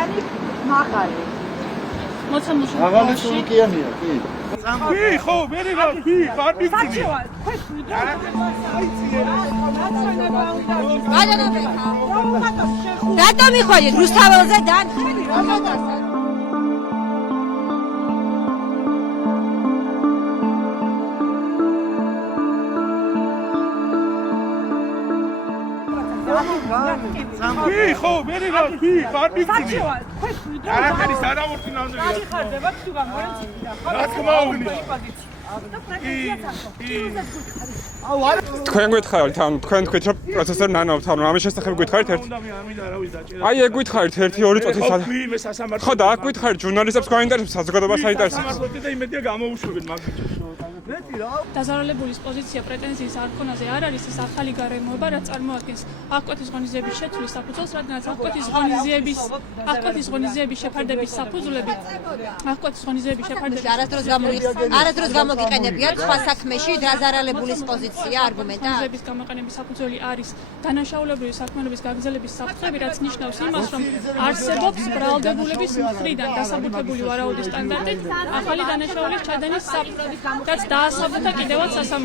მაღალი მაღალი მაღალი სულიკიანია კი კი ხო მე რა კი კარგი რატომ მიხვალით რუსთაველზე და კი ხო მე რა კი კარგი არაფერი სანაურთი ნამდვილად ხარდება თუ გამორენცია რა თქმა უნდა თქვენ გითხარით ან თქვენ თქვით რომ პროცესორი ნანობს ანუ ამის შესახებ გითხარით ერთ აი ეგ გითხარით 1-2 წუთი ხო და აქ გითხარით ჟურნალისტებს გაინტერესებს საზოგადოებას საინტერესებს და იმედია გამოუშვებენ მაგით დაზარალებულის პოზიცია პრეტენზიის არ ქონაზე არ არის ეს ახალი გარემოება, რაც წარმოადგენს აღკვეთის ღონისძიების შეცვლის საფუძველს, რადგანაც აღკვეთის ღონისძიების შეფარდების საფუძვლები არასდროს გამოგიყენებიათ სხვა საქმეში დაზარალებულის პოზიცია არგუმენტა. ღონისძიების გამოყენების საფუძველი არის დანაშაულებრივი საქმიანობის გაგრძელების საფრთხები, რაც ნიშნავს იმას, რომ არსებობს ბრალდებულების მხრიდან დასაბუთებული ვარაუდის სტანდარტით ახალი დანაშაულის ჩადენის საფრთხე, რაც დაასაბუთა კიდევაც სასამართლომ.